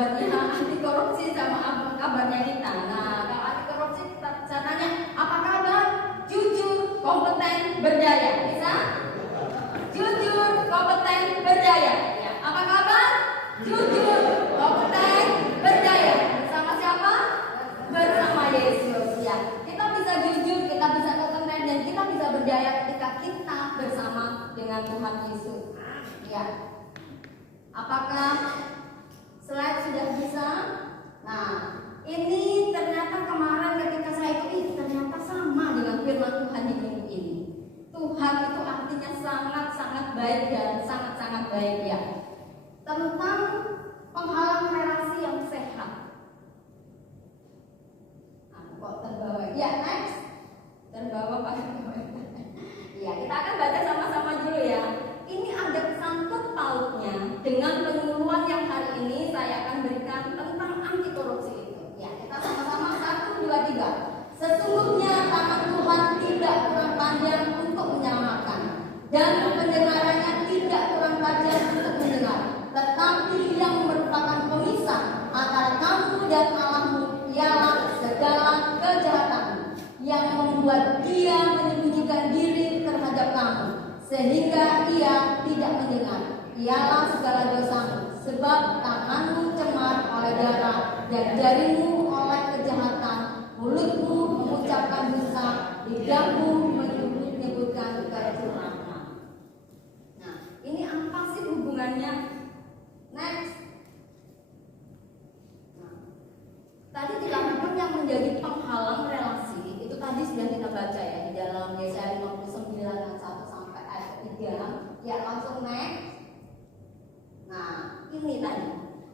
kabarnya anti korupsi sama kabarnya kita. Nah, kalau anti korupsi saya tanya, apa kabar? Jujur, kompeten, berdaya. Bisa? Jujur, kompeten, berdaya. Ya. Apa kabar? Jujur, kompeten, berdaya. Bersama siapa? Bersama Yesus. Ya. Kita bisa jujur, kita bisa kompeten, dan kita bisa berdaya ketika kita bersama dengan Tuhan Yesus. Ya. Apakah slide sudah bisa? Nah, ini ternyata kemarin ketika saya itu ternyata sama dengan firman Tuhan di minggu ini. Tuhan itu artinya sangat-sangat baik dan sangat-sangat baik ya. Tentang penghalang relasi yang sehat. Nah, kok terbawa? Ya, next. Terbawa Pak. Ya, kita akan baca sama-sama dulu ya. Ini ada sangkut pautnya dengan penyuluhan yang hari ini saya akan berikan tentang anti korupsi itu. Ya, kita sama-sama 1, 2, 3. Sesungguhnya tangan Tuhan tidak kurang panjang untuk menyelamatkan, dan pendengarannya tidak kurang tajam untuk mendengar. Tetapi yang merupakan pemisah antara kamu dan Allahmu ialah segala kejahatan yang membuat Dia menyembunyikan diri terhadap kamu, sehingga Ia tidak mendengar. Ialah segala dosamu, sebab tanganmu cemar oleh darah dan jarimu oleh kejahatan, mulutmu mengucapkan dusta, lidahmu menyebutkan kecurahan. Nah, ini apa sih hubungannya? Next. Nah, tadi dikatakan yang menjadi penghalang relasi itu tadi sudah kita baca ya di dalam Yesaya 59 ayat 1 sampai ayat 3. Ya, langsung next. Nah, ini tadi.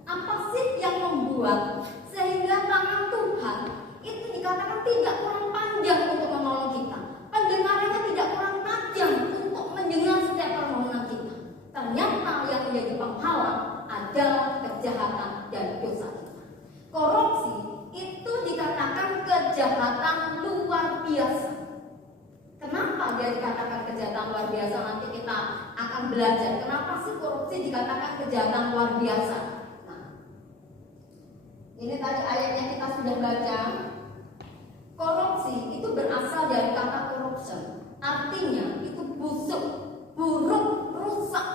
Apa sih yang membuat sehingga tangan Tuhan itu dikatakan tidak kurang panjang untuk menolong kita? Pendengarannya tidak kurang tajam untuk mendengar setiap permohonan kita. Ternyata yang menjadi penghalang adalah kejahatan dan dosa kita. Korupsi itu dikatakan kejahatan luar biasa. Kenapa dia dikatakan kejahatan luar biasa? Nanti kita akan belajar kenapa sih korupsi dikatakan kejahatan luar biasa. Nah, ini tadi ayatnya kita sudah baca. Korupsi itu berasal dari kata corruption. Artinya itu busuk, buruk, rusak.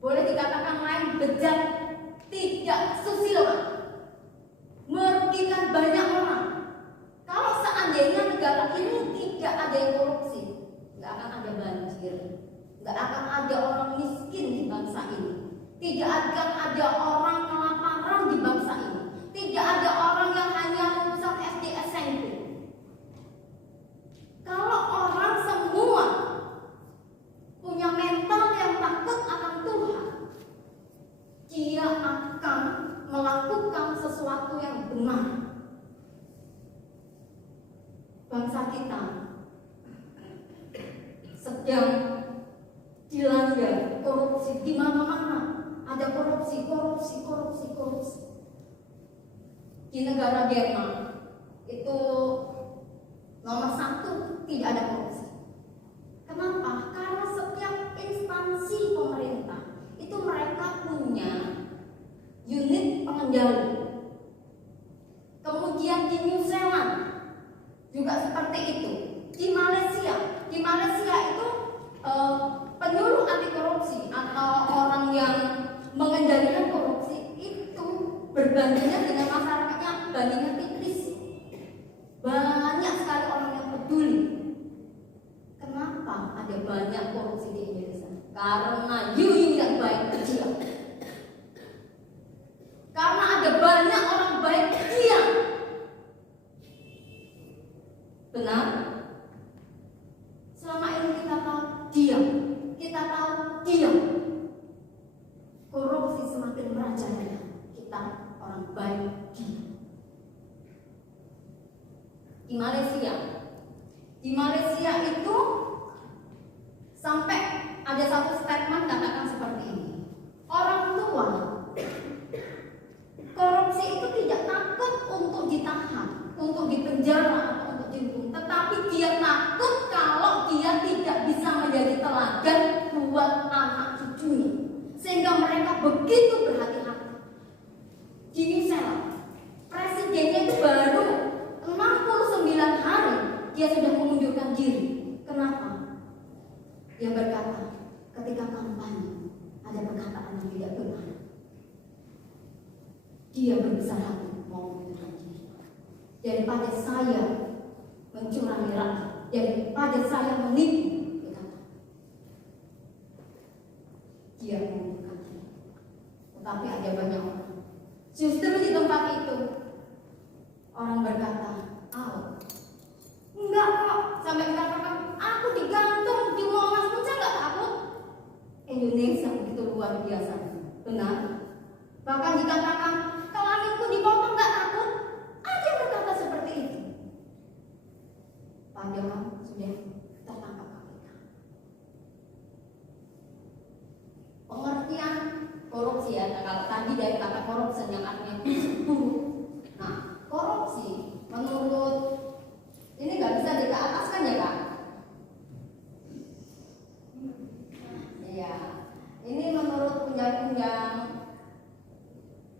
Boleh dikatakan lain bejat, tidak susila, merugikan banyak orang. Kalau seandainya negara ini tidak ada yang korupsi, nggak akan ada banjir, nggak akan ada orang miskin di bangsa ini, tidak akan ada orang kelaparan di bangsa ini, tidak ada orang yang hanya lulusan SD SMP. Kalau orang semua punya mental yang takut akan Tuhan, dia akan melakukan sesuatu yang benar. Bangsa kita sedang dilanda korupsi di mana-mana. Ada korupsi. Di negara Denmark itu nomor 1 tidak ada korupsi. Kenapa? Karena setiap instansi pemerintah itu mereka punya unit pengendali. Kemudian di New Zealand juga seperti itu. Di Malaysia itu penyuluh anti korupsi atau orang yang mengendalikan korupsi itu berbandingnya dengan masyarakatnya bandingnya tipis. Banyak sekali orang yang peduli. Kenapa ada banyak korupsi di Indonesia? Karena you yang baik diam. Karena ada banyak orang baik diam. Benar? Selama ini kita tahu diam. Korupsi semakin merajalela. Kita orang baik diam. Di Malaysia itu sampai ada satu statement katakan seperti ini. Orang tua korupsi itu tidak takut untuk ditahan, untuk dipenjara, untuk dihukum, tetapi dia takut kalau dia tidak bisa menjadi teladan buat anak cucunya, sehingga mereka begitu berhati-hati. dia berbesar hati mau mengundurkan diri. Daripada saya mencurangi rakyat, daripada saya menipu, dia mengundurkan diri. Tetapi ada banyak orang, justru di tempat itu orang berkata, enggak kok, sampai katakan aku digantung di Monas pun saya nggak takut. Indonesia begitu luar biasa, benar. Bahkan dikatakan kelaminku dipotong nggak takut. Ada yang berkata seperti itu. Padahal sudah tertangkap KPK. Pengertian korupsi ya, kalau tadi dari kata korupsi yang artinya buruk. Nah, korupsi menurut ini nggak bisa dikeataskan ya Kak? Iya, ini menurut undang-undang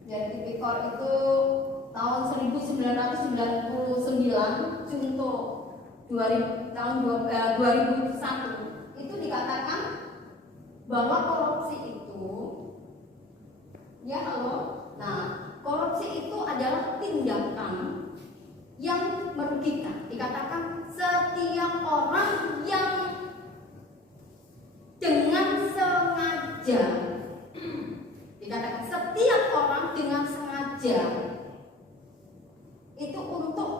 dari Tipikor itu tahun 1999 junto 2001 itu dikatakan bahwa korupsi itu ya halo. Nah, korupsi itu adalah tindakan yang merugikan. Dikatakan setiap orang yang dengan sengaja, dikatakan setiap orang dengan sengaja itu untuk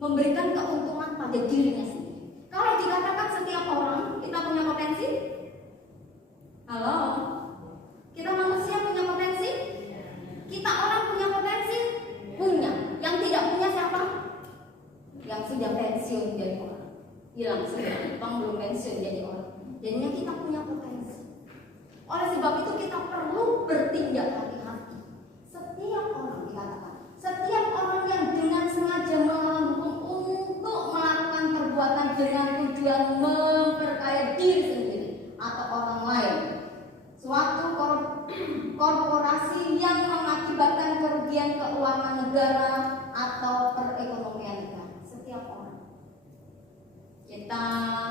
memberikan keuntungan pada dirinya sendiri. Kalau dikatakan setiap orang, kita punya potensi? Halo? Kita manusia punya potensi? Kita orang punya potensi? Punya. Yang tidak punya siapa? Yang sudah pensiun jadi orang. Hilang sudah, belum pensiun jadi orang. Jadinya kita punya potensi. Oleh sebab itu kita perlu bertindak hati-hati. Setiap orang dikatakan, setiap orang yang dengan sengaja melawan hukum untuk melakukan perbuatan dengan tujuan memperkaya diri sendiri atau orang lain, suatu korporasi yang mengakibatkan kerugian keuangan negara atau perekonomian negara. Setiap orang. Kita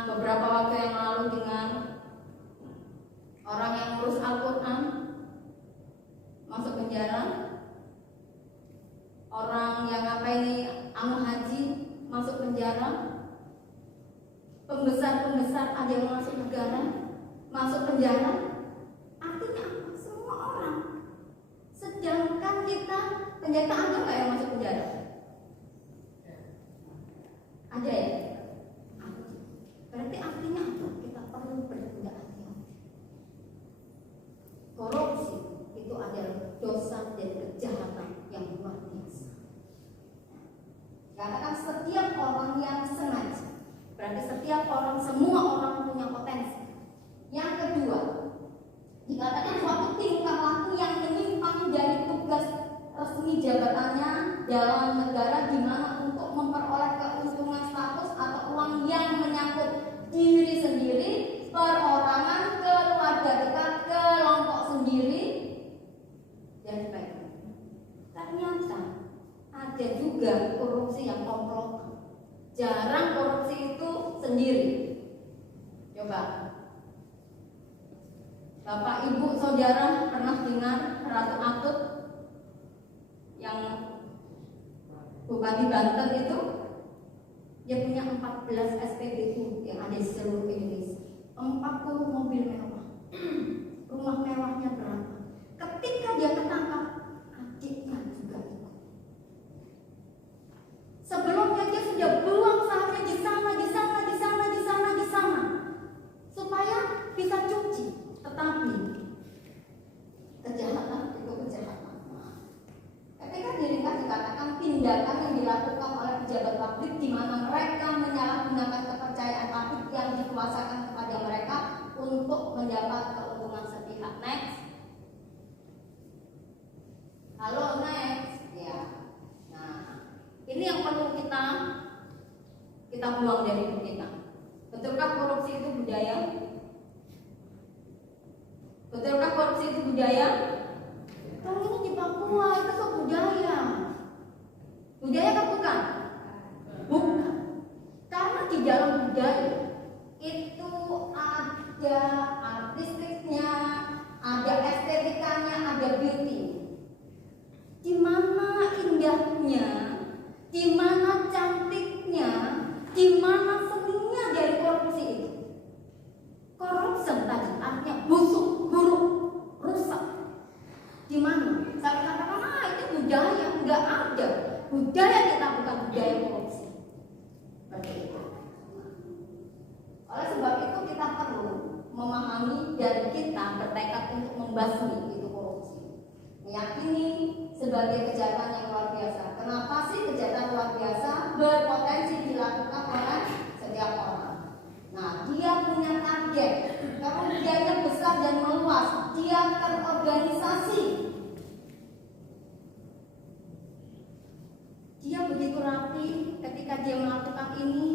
beberapa waktu yang lalu dengar orang yang ngurus Al-Quran masuk penjara, orang yang haji masuk penjara, pembesar-pembesar ada yang masuk negara masuk penjara. Artinya apa? Semua orang. Sedangkan kita pendeta ada nggak yang masuk penjara? Ada ya? Berarti artinya apa? Kita perlu bertindak hati-hati. Korupsi itu adalah dosa dan kejahatan yang luar biasa. Katakan setiap orang yang sengaja. Berarti setiap orang, semua orang punya potensi. Yang kedua, dikatakan suatu tingkah laku yang menyimpang dari tugas resmi jabatannya dalam negara di mana untuk memperoleh keuntungan status atau uang yang menyangkut diri sendiri, perorangan, keluarga dekat, kelompok sendiri, dan sebagainya. Ternyata ada juga korupsi yang komplotan. Jarang korupsi itu sendiri. Coba Bapak, Ibu, Saudara pernah dengar Ratu Atut yang Bupati Banten itu? Dia punya 14 SPBU yang ada di seluruh Indonesia, 40 mobil mewah, rumah mewahnya berapa. Ketika dia ketangkap, adiknya juga ikut. Sebelumnya dia sudah buang sahamnya di sana, supaya bisa cuci. Tetapi kejahatan itu kejahatan. Ketika diringkas dikatakan tindakan yang dilakukan oleh pejabat publik di mana mereka menyalahgunakan kepercayaan publik yang dikuasakan kepada mereka untuk mendapat keuntungan sepihak. Next. Halo, next. Ya. Nah, ini yang perlu kita buang dari hidup kita. Betulkah korupsi itu budaya? Betulkah korupsi itu budaya? Kalau ini di Papua itu kok budaya? Budaya kan bukan? Bukan. Karena di dalam budaya itu ada artistiknya, ada estetikanya, ada beauty. Di budaya, nggak ada. Budaya kita bukan budaya korupsi. Seperti itu. Oleh sebab itu kita perlu memahami dan kita bertekad untuk membasmi itu korupsi. Meyakini sebagai kejahatan yang luar biasa. Kenapa sih kejahatan luar biasa berpotensi dilakukan oleh setiap orang? Nah, dia punya target, kerugiannya besar dan meluas. Dia terorganisasi. Dia begitu rapi ketika dia melakukan ini,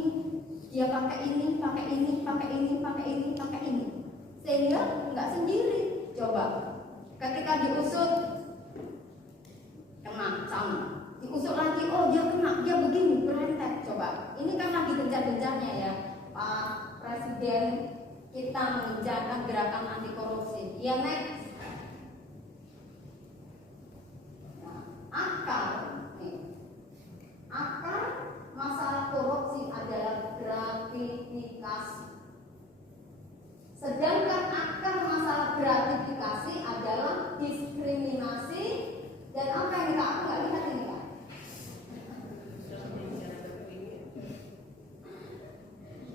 dia pakai ini, pakai ini, pakai ini, pakai ini, pakai ini. Sehingga nggak sendiri. Coba, ketika diusut, kena sama. Diusut lagi, oh dia kena, dia begini, berentet. Coba, ini kan lagi gencar-gencarnya ya, Pak Presiden kita mengejarkan gerakan anti korupsi. Ya next. Nah, akar masalah korupsi adalah gratifikasi. Sedangkan akar masalah gratifikasi adalah diskriminasi dan apa yang aku nggak lihat ini Kak?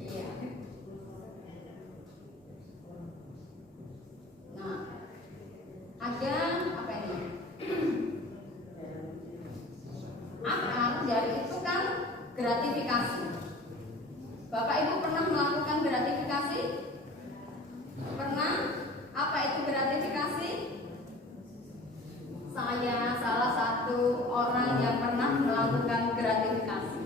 Iya. Nah, ada apa ini? Akar dari itu kan gratifikasi. Bapak Ibu pernah melakukan gratifikasi? Pernah? Apa itu gratifikasi? Saya salah satu orang yang pernah melakukan gratifikasi.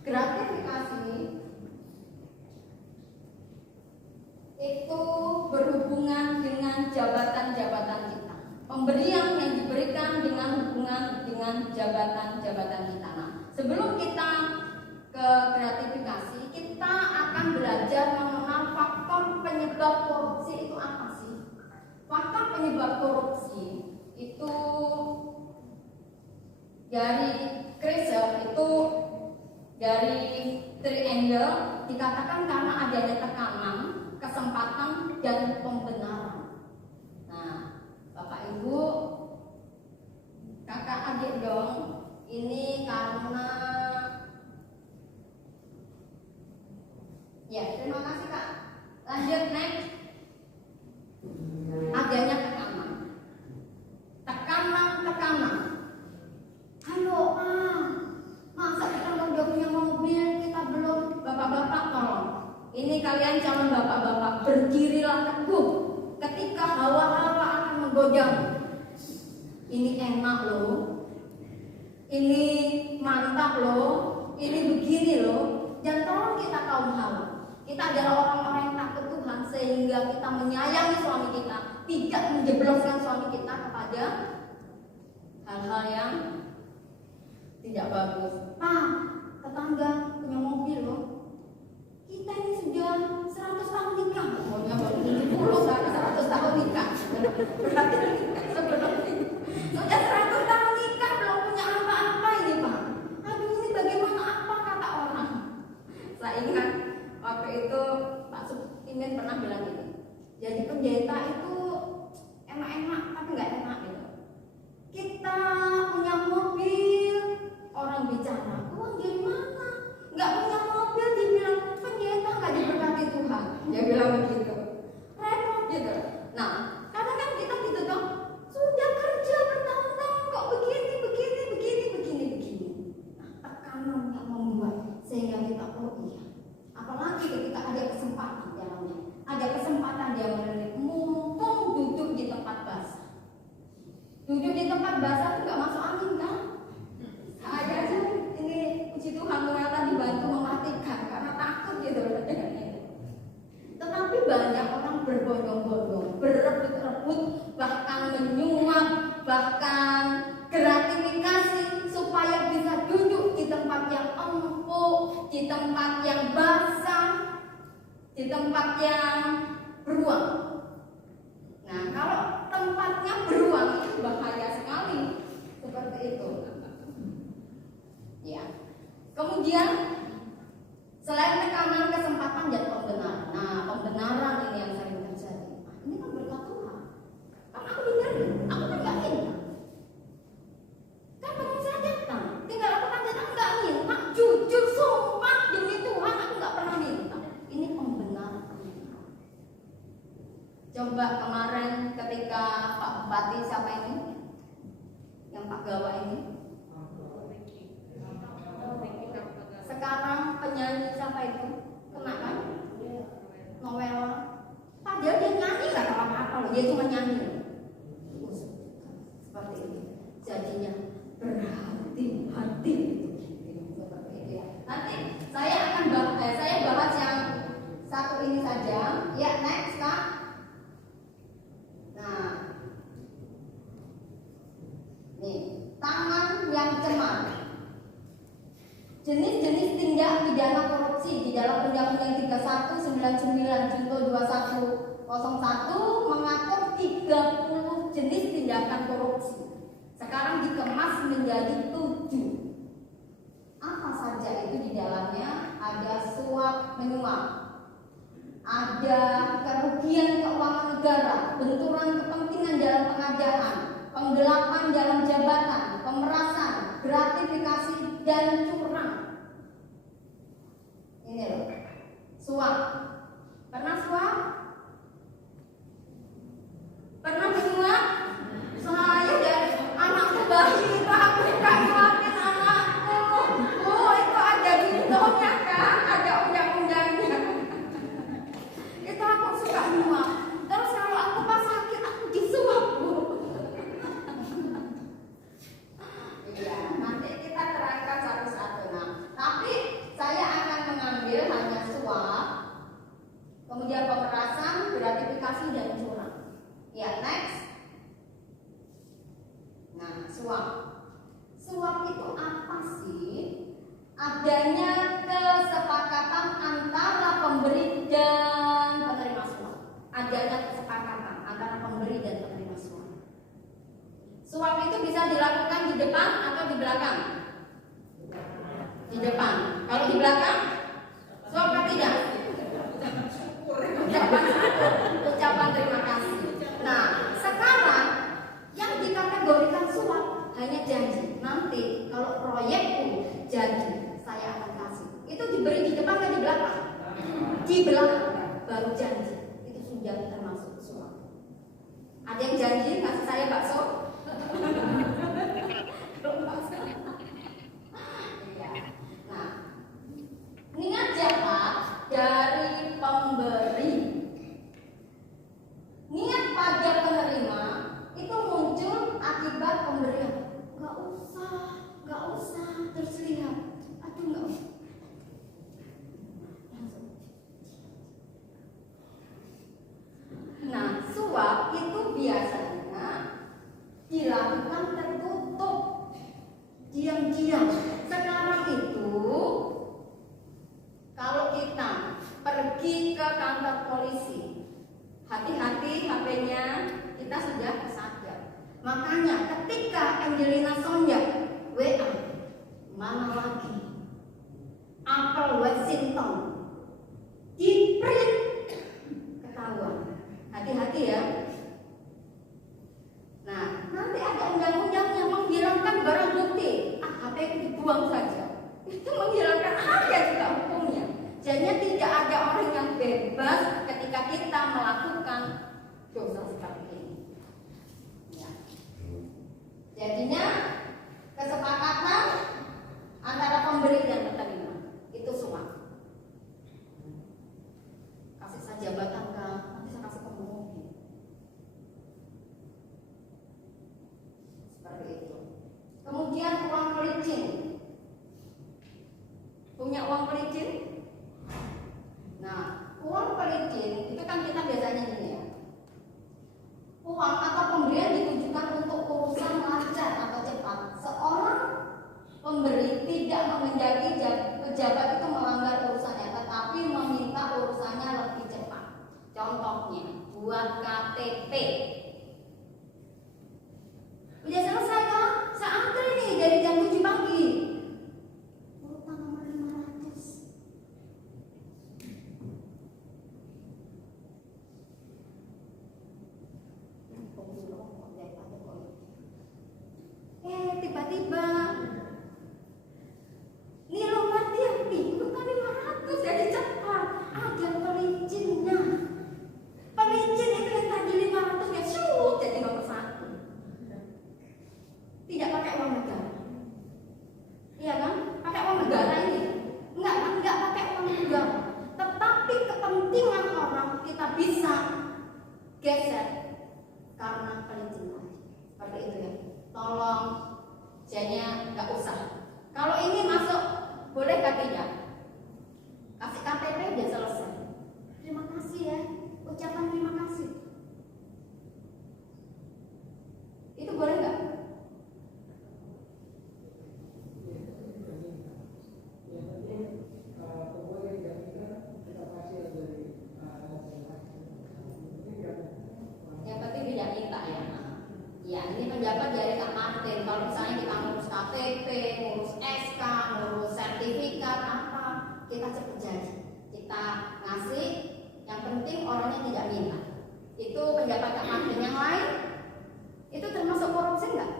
Gratifikasi itu berhubungan dengan jabatan-jabatan kita. Pemberian yang diberikan dengan hubungan dengan jabatan-jabatan kita. Nah, sebelum kita ke gratifikasi, kita akan belajar mengenal faktor penyebab korupsi itu apa sih? Faktor penyebab korupsi itu dari Kreisel itu dari triangle dikatakan karena adanya tekanan, kesempatan dan pembenaran. Nah, Bapak Ibu, kakak adik dong, ini karena ya, terima kasih Kak. Lanjut next. Adanya tekanan. Tekanan. Ayo masa kita udah punya mobil, kita belum. Bapak-bapak tolong. Ini kalian calon bapak-bapak, berdirilah teguh ketika hawa-hawa akan menggoda. Ini enak loh. Ini mantap loh. Ini begini loh. Dan tolong kita kaum hawa. Kita adalah orang-orang yang takut Tuhan sehingga kita menyayangi suami kita, tidak menjebloskan suami kita kepada hal-hal yang tidak bagus. Tetangga punya mobil loh. Kita ini sudah 100 tahun nikah. Pokoknya baru 70 sampai 100 tahun nikah. Berarti sebelum sudah 100 tahun nikah belum punya apa-apa ini Pak. Aduh, ini bagaimana apa kata orang. Saya ingat waktu itu Pak Supimin pernah bilang gini, jadi pendeta itu enak-enak tapi nggak enak gitu. Kita punya mobil, orang bicara uang dari mana? Nggak punya mobil dibilang pendeta nggak diberkati Tuhan. Dia bilang begitu, repot gitu. Nah, karena kan kita gitu dong, sudah kerja bertahun-tahun kok begini. Nah, tekanan yang membuat sehingga kita iya. Apalagi ketika ada kesempatan dalamnya, ada kesempatan dia mumpung duduk di tempat basah. Duduk di tempat basah itu nggak masuk angin kan? Ada aja ini puji Tuhan ternyata dibantu mematikan karena takut gitu. Tetapi banyak orang berbondong-bondong, berebut-rebut, bahkan menyuap, bahkan gratifikasi supaya bisa duduk di tempat yang empuk, di tempat yang basah, di tempat yang beruang. Nah, kalau tempatnya beruang itu bahaya sekali, seperti itu. Ya. Kemudian selain tekanan, kesempatan dan pembenaran. Nah, pembenaran ini yang sering terjadi. Nah, ini kan berkat Tuhan. Kan aku dengerin, aku kan yakin. siapa ini? Yang Pak Gawa ini? Sekarang penyanyi siapa itu? Kena kan? Noel. Padahal dia nyanyi nggak tahu apa-apa loh, dia cuma nyanyi. Seperti ini. Jadinya berhati-hati. Seperti itu ya. Nanti saya akan bahas yang satu ini saja. Ya, next Kak. Nah, nih, tangan yang cemar. Jenis-jenis tindak pidana korupsi di dalam Undang-Undang 3199 Junto 2101 mengatur 30 jenis tindakan korupsi. Sekarang dikemas menjadi 7. Apa saja itu di dalamnya? Ada suap menyuap, ada kerugian keuangan negara, benturan kepentingan dalam pengadaan, penggelapan dalam jabatan, pemerasan, gratifikasi, dan curang. Ini loh, suap. Pernah suap? Pernah menyuap? Saya dari anakku bayi itu aku suka suapin anakku. Oh, itu ada juntonya kan, ada undang-undangnya. Itu aku suka nyuap. Terus kalau aku pas sakit aku disuap, Bu. Iya, nanti kita terangkan satu-satu. Nah, tapi saya akan mengambil hanya suap, kemudian pemerasan, gratifikasi, dan curang. Ya, next. Nah, suap. Suap itu apa sih? Adanya kesepakatan antara pemberi dan penerima suap. Adanya kesepakatan antara pemberi dan penerima suap. Suap itu bisa dilakukan di depan atau di belakang? Di depan. Kalau di belakang, suap atau tidak? Ucapan terima kasih. Nah, sekarang yang dikategorikan suap hanya janji. Nanti kalau proyekku jadi, saya akan kasih. Itu diberi di depan atau di belakang? Di belakang, baru janji. Itu sudah termasuk suap. Ada yang janji kasih saya bakso? Nah, niat jahat dari pemberi, niat pajak penerima itu muncul akibat pemberian. Gak usah terlihat. Aduh, gak usah. Nah, suap itu biasanya dilakukan tertutup, diam-diam. Sekarang itu kalau kita pergi ke kantor polisi, hati-hati HP-nya, kita sudah sadar. Makanya ketika Angelina Sonjak WA, mana lagi apel Washington di print, ketahuan. Hati-hati ya. Nah, nanti ada undang-undang yang menghilangkan barang bukti. HP itu dibuang saja. Itu menghilangkan, ada juga hukumnya. Jadinya tidak ada orang yang bebas ketika kita melakukan dosa seperti ini. Ya. Jadinya kesepakatan antara pemberi dan penerima itu suap. Kasih saya jabatan kah? Nanti saya kasih kamu mobil. Seperti itu. Kemudian uang pelicin. Punya uang pelicin? Nah, uang pelicin itu kan kita biasanya ini ya. Uang atau pemberian ditujukan untuk urusan lancar atau cepat. Seorang pemberi tidak mengendaki pejabat itu melanggar urusannya, tetapi meminta urusannya lebih cepat. Contohnya, buat KTP. Udah selesai kan? Saya antri nih dari jam 7 pagi. Urutan nomor 500. Tiba-tiba ini lo ngerti ya, urutan 500 jadi cepat. Ada pelincinnya. Pelincin itu yang tadi 500 ya itu ya. Tolong jadinya nggak usah. Kalau ini masuk boleh tidak? Kasih KTP udah selesai. Terima kasih ya, ucapan terima kasih. Itu boleh nggak? Yang penting tidak minta ya. Ya, ini pendapat dari Kak Martin. Kalau misalnya kita ngurus KTP, ngurus SK, ngurus sertifikat apa, kita cepet janji. Kita ngasih, yang penting orangnya tidak minta. Itu pendapat Kak Martin. Yang lain, itu termasuk korupsi enggak?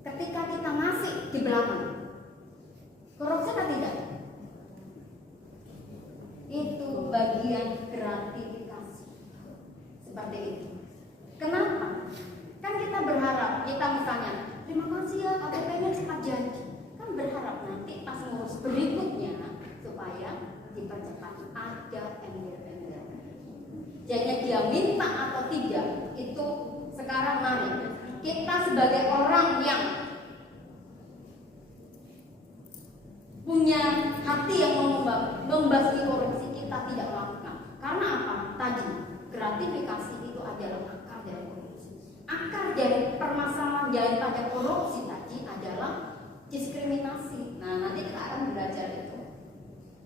Ketika kita ngasih di belakang, korupsi atau tidak? Itu bagian gratifikasi. Seperti itu. Kenapa? Kan kita berharap, kita misalnya, terima kasih ya KTP-nya cepat jadi. Kan berharap nanti pas ngurus berikutnya supaya dipercepat, ada ember-ember. Jadi dia minta atau tidak, itu sekarang mari kita sebagai orang yang punya hati yang membasmi korupsi, kita tidak melakukan. Karena apa? Tadi gratifikasi itu adalah akar dari korupsi. Akar dari permasalahan daripada korupsi tadi adalah diskriminasi. Nah, nanti kita akan belajar itu.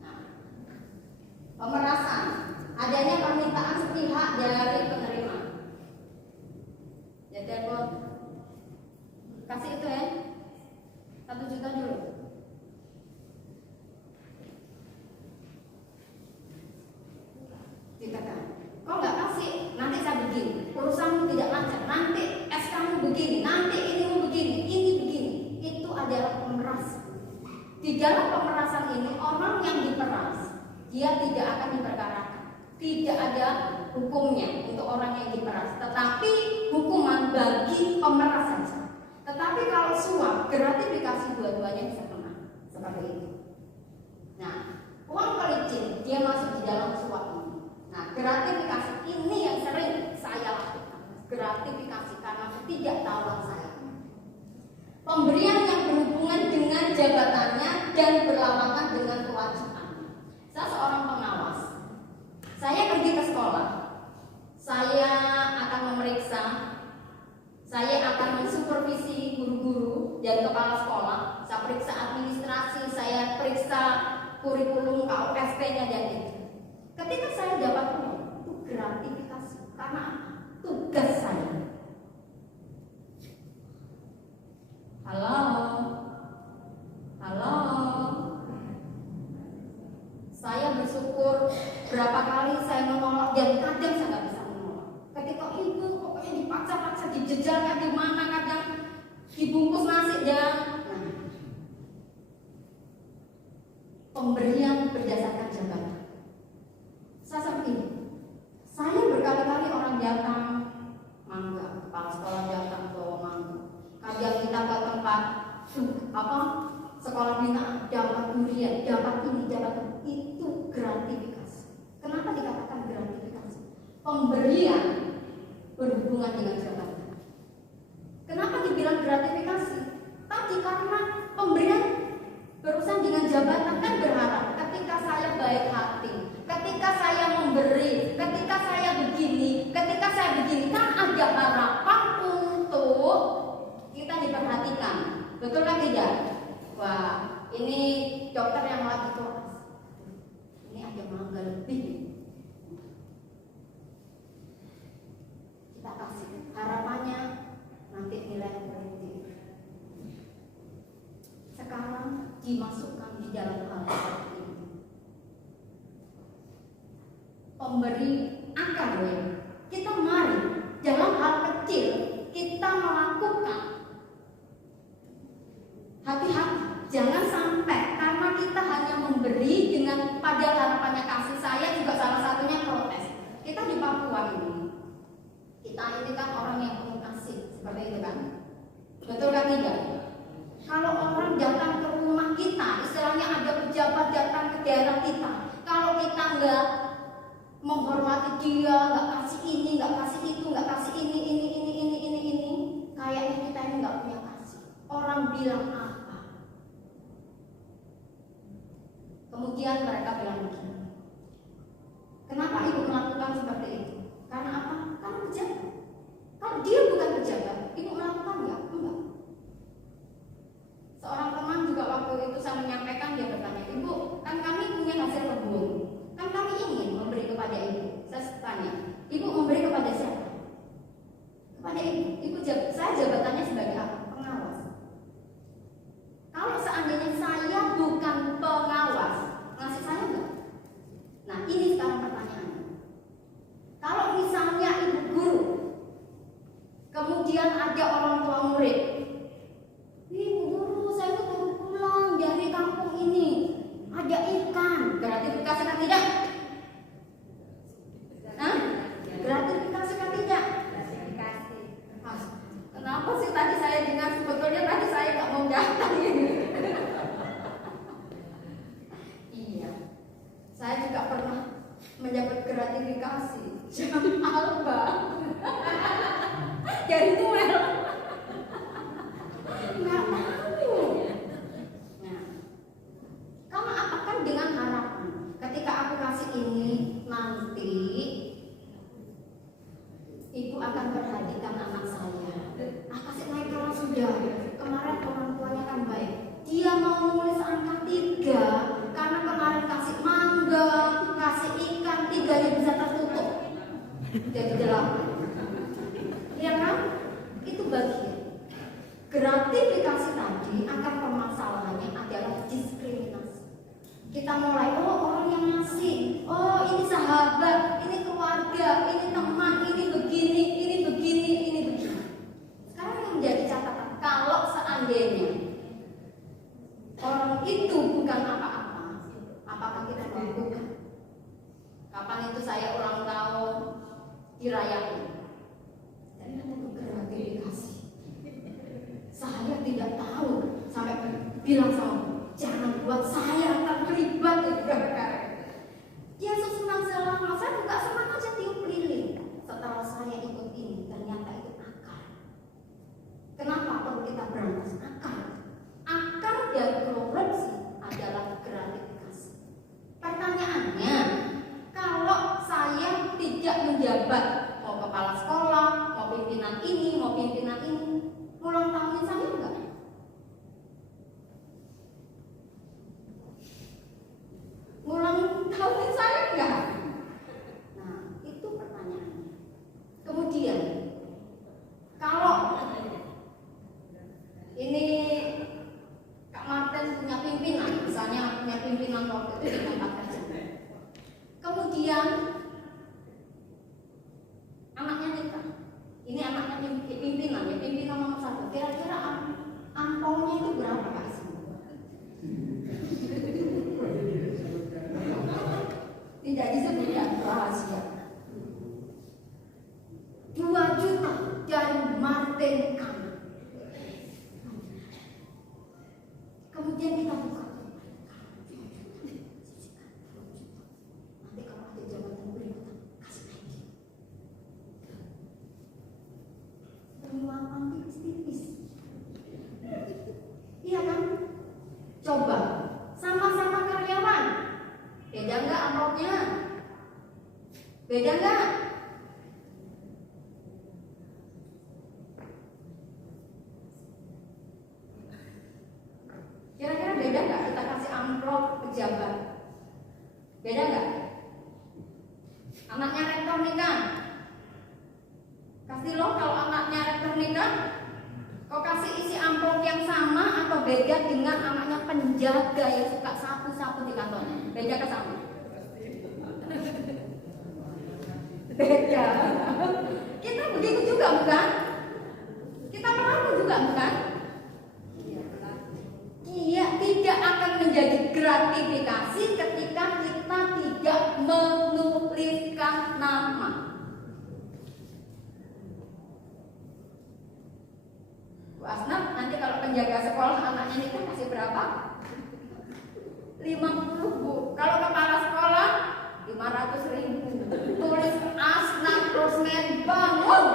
Nah, pemerasan, adanya permintaan sepihak dari penerima. Jadi aku kasih itu ya, 1 juta dulu. Dikatakan, kok nggak kasih? Nanti saya begini, urusanmu tidak lancar. Nanti SK-mu begini, nanti ini begini, ini begini. Itu adalah pemeras. Di dalam pemerasan ini orang yang diperas, dia tidak akan diperkarakan. Tidak ada hukumnya untuk orang yang diperas, tetapi hukuman bagi pemeras saja. Tetapi kalau suap, gratifikasi dua-duanya bisa kena. Seperti itu. Nah, uang pelicin dia masuk di dalam suap ini. Nah, gratifikasi ini yang sering saya lakukan. Gratifikasi karena ketidaktahuan saya. Pemberian yang berhubungan dengan jabatannya dan berlawanan dengan kewajibannya. Saya seorang pengawas. Saya pergi ke sekolah. Saya akan memeriksa. Saya akan mensupervisi guru-guru dan kepala sekolah. Saya periksa administrasi, saya periksa kurikulum KUSP-nya dan itu. Ketika saya dapat uang, itu gratifikasi karena tugas saya. Halo, halo. Saya bersyukur berapa kali saya menolak dan kadang saya nggak bisa menolak. Ketika ibu pokoknya dipaksa-paksa, dijejalkan di mana, kadang dibungkus nasi dan pemberian berdasarkan jabatan. Saya seperti ini. Saya berkali-kali orang datang mangga, kepala sekolah datang bawa mangga. Kadang kita ke tempat sekolah binaan dapat durian, dapat ini, dapat itu gratifikasi. Kenapa dikatakan gratifikasi? Pemberian berhubungan dengan jabatan. Kenapa dibilang gratifikasi? Tadi karena pemberian berurusan dengan jabatan, kan berharap ketika saya baik hati, ketika saya memberi, ketika saya begini, kan ada harapan untuk kita diperhatikan. Betul kan tidak? Wah, ini dokter yang lagi kelas. Ini ada mangga lebih. Kita kasih harapannya nanti nilai yang berhenti. Sekarang dimasukkan di dalam hal seperti ini. Pemberi akar ya. Kita mari dalam hal kecil kita melakukan. Hati-hati, jangan sampai karena kita hanya memberi dengan pada harapannya kasih. Saya juga salah satunya protes. Kita di Papua ini, kita ini kan orang yang penuh kasih, seperti itu kan? Betul kan tidak? Kalau orang datang ke rumah kita, istilahnya ada pejabat datang ke daerah kita, kalau kita nggak menghormati dia, nggak kasih ini, nggak kasih itu, nggak kasih ini, saya jabatannya sebagai apa? Pengawas. Kalau seandainya saya bukan pengawas, ngasih saya enggak? Nah, ini sekarang pertanyaannya. Kalau misalnya ibu guru, kemudian ada orang tua murid, ibu guru, saya itu baru pulang dari kampung ini, ada ikan, gratifikasi kan tidak? Hah? Gratifikasi kan tidak? Gratifikasi. Kenapa sih tadi saya dengar sebetulnya tadi saya nggak mau datang ini? Iya, saya juga pernah mendapat gratifikasi jam alba dari Noel. Nggak tahu. Nah, kamu apakan dengan harapan ketika aku kasih ini nanti ibu akan perhatikan anak saya. Kasih naik kelas sudah. Kemarin orang tuanya kan baik. Dia mau nulis angka 3 karena kemarin kasih mangga, kasih ikan, 3-nya bisa tertutup jadi 8. Ya kan? Itu bagian. Gratifikasi tadi akan permasalahannya adalah diskriminasi. Kita mulai, oh orang yang ngasih, oh ini sahabat, ini keluarga, ini teman, ini begini, ini begini, ini begini. Sekarang yang menjadi catatan, kalau seandainya orang itu bukan apa-apa, apakah kita melakukan? Kapan itu saya ulang tahun dirayain? Dan ada gratifikasi. Saya tidak tahu sampai bilang sama jangan buat saya terlibat di perkara. Yesus senang selama saya juga senang aja tiup lilin. Setelah saya ikut ini ternyata itu akar. Kenapa perlu kita berantas akar? Akar dari korupsi adalah gratifikasi. Pertanyaannya, kalau saya tidak menjabat, mau kepala sekolah, mau pimpinan ini, mau pimpinan ini, ulang tahun saya enggak? Ulang tahun saya enggak? Nah, itu pertanyaannya. Kemudian, kalau ini Kak Martin punya pimpinan, misalnya punya pimpinan waktu itu di tempat kerja. Kemudian anaknya nikah. Ini anaknya pimpinan, ya pimpinan nomor 1. Kira-kira ampaunya itu berapa Kak? Tidak disebutkan, rahasia. 2 juta dari Martin Kang. Kemudian kita buka. Nanti kalau ada jabatan berikutnya kasih lagi. Penguapan tipis-tipis. Iya kan? Coba sama-sama karyawan. Beda nggak amplopnya? Beda nggak? Kira-kira beda nggak kita kasih amplop pejabat? Beda nggak? Anaknya rektor nikah, kasih lo kalau anaknya rektor nikah, kau kasih isi amplop yang sama atau beda dengan anaknya penjaga yang suka sapu-sapu di kantornya? Beda ke sama? Beda. Kita begitu juga bukan? Kita pelaku juga bukan? Iya, tidak akan menjadi gratifikasi ketika kita tidak menuliskan nama. Bu Asnaf, nanti kalau penjaga sekolah anaknya nikah kasih berapa? 50 Bu. Kalau kepala sekolah 500.000. Tulis Asnaf Rosmeri bangun.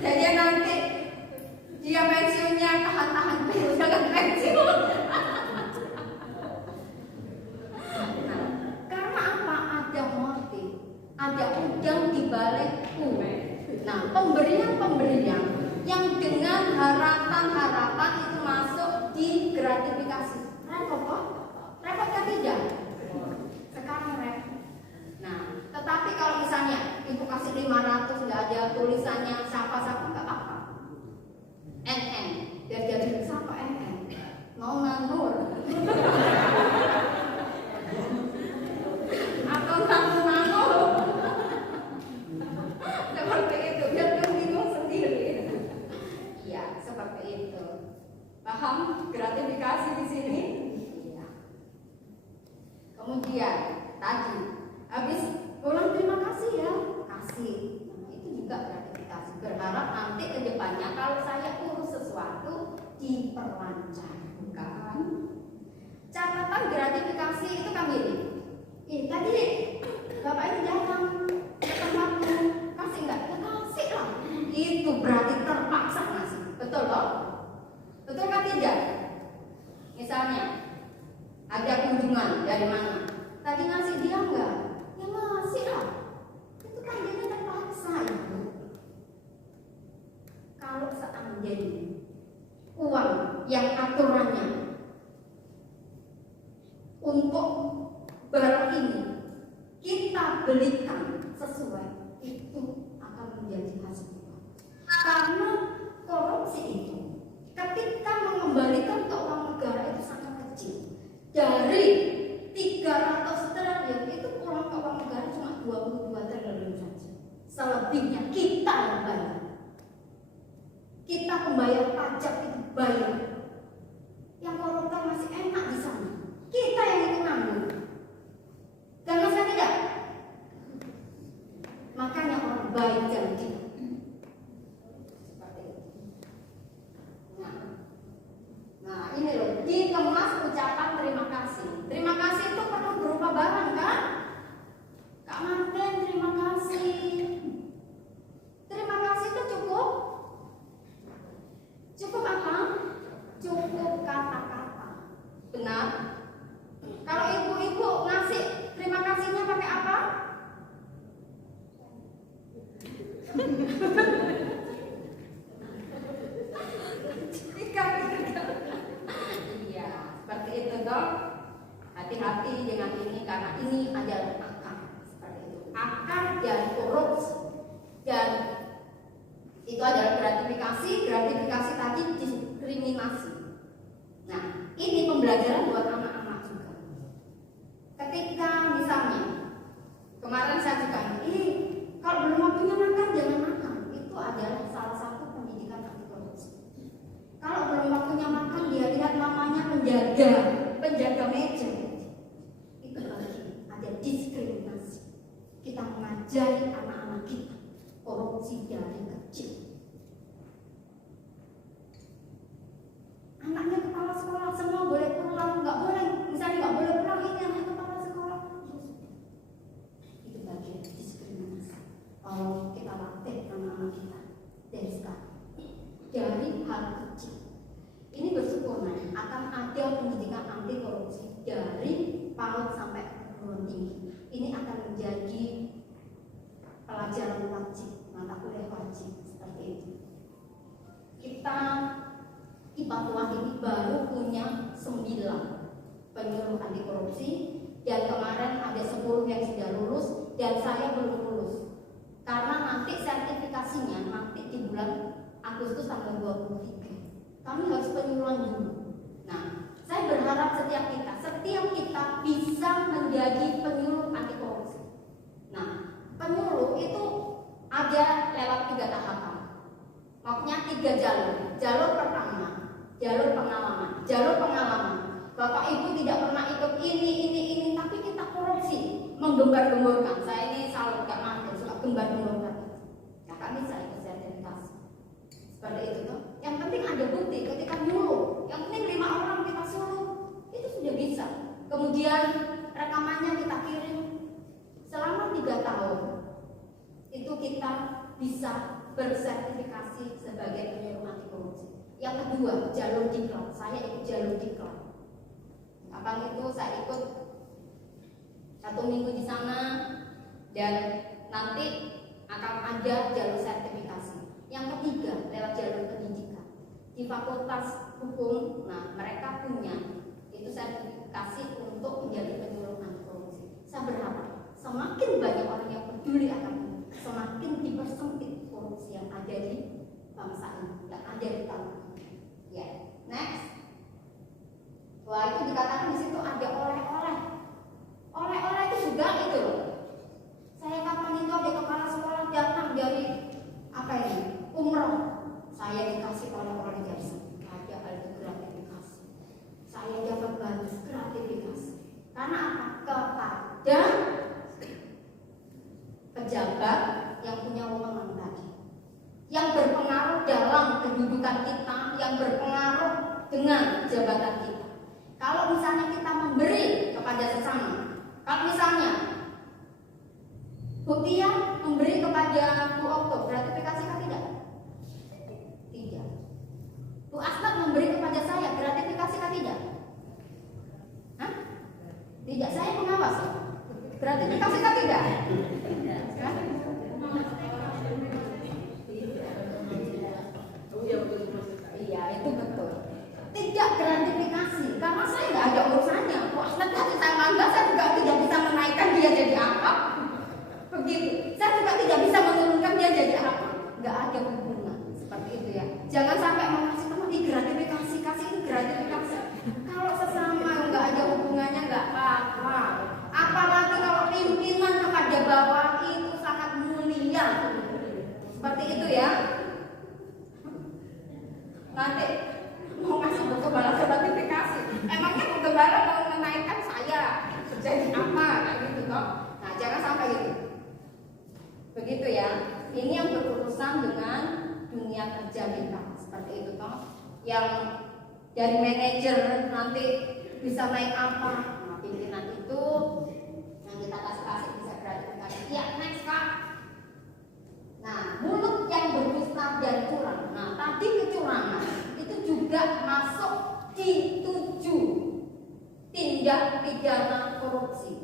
Jadi nanti dia pensiunnya tahan-tahan dulu, jangan pensiun. Nah, karena apa? Ada motif, ada udang di balik U. Nah, pemberian-pemberian yang dengan harapan-harapan itu masuk di gratifikasi. Repot kok? Repot kan tidak? Sekarang repot. Nah, tetapi kalau misalnya ibu kasih 500 nggak ada tuh tulisannya siapa nggak apa, NN, biar jadi siapa NN, Nona Nur, atau Nano, seperti itu, biar dia bingung sendiri. Ya, seperti itu. Paham gratifikasi di sini? Ya. Kemudian tadi habis pulang terima kasih ya, kasih. Nah, itu juga gratifikasi. Berharap nanti ke depannya kalau saya urus sesuatu diperlancar, bukan? Catatan gratifikasi itu kami ini. Tadi Bapak ini datang ke tempatmu, kasih enggak? Ya kasih lah. Itu berarti terpaksa ngasih. Betul loh? Betul kan tidak? Misalnya ada kunjungan dari mana? Tadi ngasih dia enggak? Ya ngasih lah. Itu kan dia terpaksa itu. Kalau seandainya uang yang aturannya untuk barang ini kita belikan sesuai, itu akan menjadi hasil Tuhan. Karena korupsi itu ketika mengembalikan ke uang negara itu sangat kecil. Dari 300 triliun itu pulang ke uang negara cuma 22 triliun saja. Selebihnya kita yang bayar. Kita membayar pajak itu bayar. Yang koruptor masih enak di sana. Kita yang itu nanggung. Dan masa tidak? Makanya orang baik jadi. Seperti itu. Nah ini loh, dikemas ucapan terima kasih. Terima kasih itu perlu berupa barang kan? Kak Martin, terima kasih. Terima kasih itu cukup? Cukup apa? Cukup kata-kata. Benar? Kalau ibu-ibu ngasih terima kasihnya pakai apa? Iya, seperti itu dong. Hati-hati dengan ini karena ini adalah akar. Seperti itu. Akar dari korupsi. Dan itu adalah gratifikasi. Gratifikasi tadi diskriminasi. Nah, ini pembelajaran buat anak-anak juga. Ketika misalnya kemarin saya juga kalau belum waktunya makan jangan makan. Itu adalah salah satu pendidikan anti korupsi. Kalau belum waktunya makan dia lihat mamanya penjaga meja. Itu lagi ada diskriminasi. Kita mengajari anak-anak kita korupsi dari kecil. Anaknya kepala sekolah semua boleh pulang, nggak boleh, misalnya nggak boleh pulang, ini anak kepala sekolah. Itu bagian diskriminasi. Kalau kita latih anak-anak kita dari sekarang, dari hal kecil. Ini bersyukur akan ada pendidikan anti korupsi dari PAUD sampai perguruan tinggi. Ini akan menjadi pelajaran wajib, mata kuliah wajib seperti itu. Kita di Papua ini baru punya 9 penyuluh anti korupsi dan kemarin ada 10 yang sudah lulus dan saya belum lulus karena nanti sertifikasinya nanti di bulan Agustus tanggal 23. Kami harus penyuluhan dulu. Nah, saya berharap setiap kita bisa menjadi penyuluh anti korupsi. Nah, penyuluh itu ada lewat 3 tahapan. Maksudnya 3 jalur. Jalur pertama, jalur pengalaman. Bapak Ibu tidak pernah ikut ini, tapi kita korupsi, menggembar-gemborkan. Saya ini salut Kak Martin, suka gembar-gemborkan. Nah, kami bisa ikut sertifikasi. Seperti itu tuh. Yang penting ada bukti ketika nyuruh. Yang penting 5 orang kita suruh, itu sudah bisa. Kemudian rekamannya kita kirim. Selama 3 tahun, itu kita bisa bersertifikasi sebagai penyuluh anti korupsi. Yang kedua, jalur diklat. Saya ikut jalur diklat. Kapan itu saya ikut 1 minggu di sana dan nanti akan ada jalur sertifikasi. Yang ketiga, lewat jalur pendidikan. Di Fakultas Hukum, nah mereka punya itu sertifikasi untuk menjadi penyuluh anti korupsi. Saya berharap semakin banyak orang yang peduli akan ini, semakin dipersempit korupsi. dikatakan di situ ada oleh-oleh. Oleh-oleh itu juga itu loh. Saya kapan itu ada kepala sekolah datang dari apa ini? Umroh. Saya dikasih oleh-oleh dari sana. Ada hal itu gratifikasi. Saya dapat baju gratifikasi. Karena apa? Kepada pejabat yang punya wewenang tadi, yang berpengaruh dalam kedudukan kita, yang berpengaruh dengan jabatan kita. Kalau misalnya kita memberi kepada sesama, kalau misalnya Bu Tia memberi kepada Bu Okto, gratifikasi kan tidak? Tidak. Bu Asmat memberi kepada saya, gratifikasi kan tidak? Hah? Tidak, saya pengawas. Gratifikasi kan tidak? Hah? Iya, itu betul. Tidak gratifikasi, karena saya nggak ada urusannya. Bu Asmat kasih saya mangga, saya juga tidak bisa menaikkan dia jadi apa. Begitu. Saya juga tidak bisa menurunkan dia jadi apa. Nggak ada hubungan seperti itu ya. Jangan sampai mengasih teman di gratifikasi, kasih ini gratifikasi. Kalau sesama yang nggak ada hubungannya nggak apa-apa. Apalagi kalau pimpinan kepada bawah itu sangat mulia. Seperti itu ya. Nanti mau kasih Bu Gembala gratifikasi. Emangnya Bu Gembala mau menaikkan saya jadi apa? Kayak gitu toh. Nah, jangan sampai gitu. Begitu ya. Ini yang berurusan dengan dunia kerja kita. Seperti itu toh. Yang dari manajer nanti bisa naik apa? Nah, pimpinan itu yang kita kasih bisa gratifikasi. Ya, next Kak. Nah, mulut yang berdusta dan curang. Nah, tadi kecurangan itu juga masuk di 7 tindak pidana korupsi.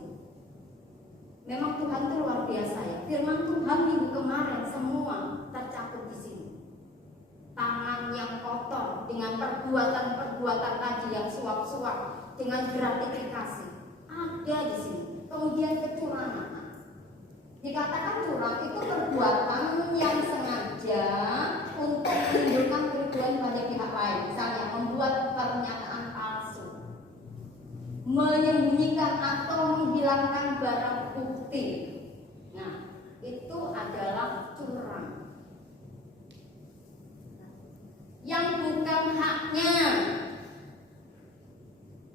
Memang Tuhan itu luar biasa ya. Firman Tuhan minggu kemarin semua tercakup di sini. Tangan yang kotor dengan perbuatan-perbuatan tadi yang suap-suap, dengan gratifikasi ada di sini. Kemudian kecurangan. Dikatakan curang itu perbuatan yang sengaja untuk menimbulkan keriduan pada pihak lain. Misalnya membuat pernyataan palsu, menyembunyikan atau menghilangkan barang bukti. Nah, itu adalah curang. Yang bukan haknya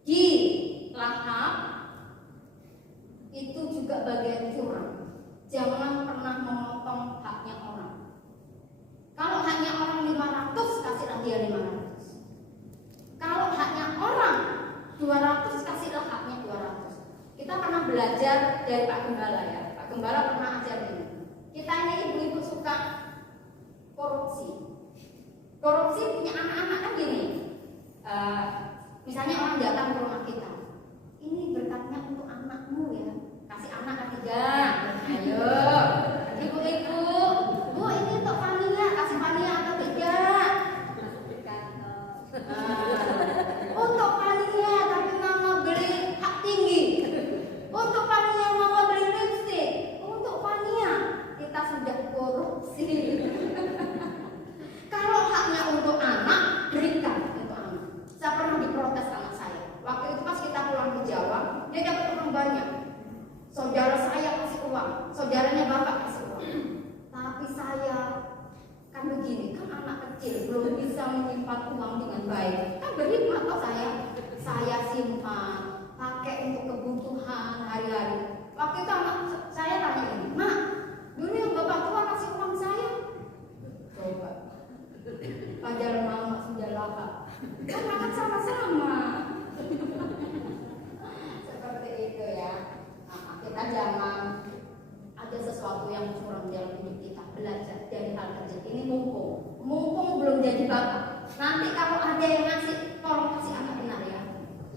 dilahap itu juga bagian curang. Jangan pernah memotong haknya orang. Kalau haknya orang 500, kasihlah dia 500. Kalau haknya orang 200, kasihlah haknya 200. Kita pernah belajar dari Pak Gembala ya. Pak Gembala pernah ajar ini. Kita ini ibu-ibu suka korupsi. Korupsi punya anak-anak kan gini. Misalnya orang datang ke rumah kita. Ini berkatnya untuk anakmu ya. Kasih anak ketiga. Ayo, ibu-ibu, Bu ini untuk Fania, kasih Fania atau tidak? Untuk Fania, tapi mama beli hak tinggi. Untuk Fania mama beli lipstick. Untuk Fania kita sudah korupsi. Kalau haknya untuk anak, berikan untuk anak. Saya pernah diprotes anak saya. Waktu itu pas kita pulang ke Jawa, dia dapat uang banyak. Saudara saya kasih uang, saudaranya bapak kasih uang. Tapi saya kan begini, kan anak kecil belum bisa menyimpan uang dengan baik. Kan berhikmat kok saya simpan, pakai untuk kebutuhan hari-hari. Waktu itu anak saya tanya ini, Mak, dulu yang bapak tua kasih uang saya. Coba, padahal mama sudah lapar. Kan makan sama-sama. Seperti itu ya. Kita jangan ada sesuatu yang curang dalam hidup kita. Belajar dari hal kecil ini. Mumpung belum jadi bapak. Nanti kalau ada yang ngasih, tolong kasih anak benar ya.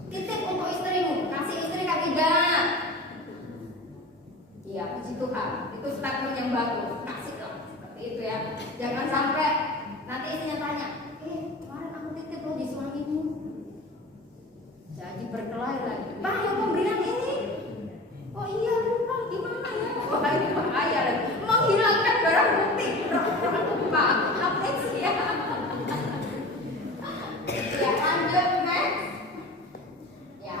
Titip untuk istrimu, kasih istri kan tidak. Iya, puji Tuhan. Itu statement yang bagus. Kasihlah seperti itu ya. Jangan sampai nanti istrinya tanya, kemarin aku titip lo di suamimu. Jadi berkelahi lagi. Pak, yang pemberian ini. Oh iya lupa, gimana ya? Wah ini bahaya lagi. Menghilangkan barang bukti. Lupa, amnesia. Ya lanjut next. Ya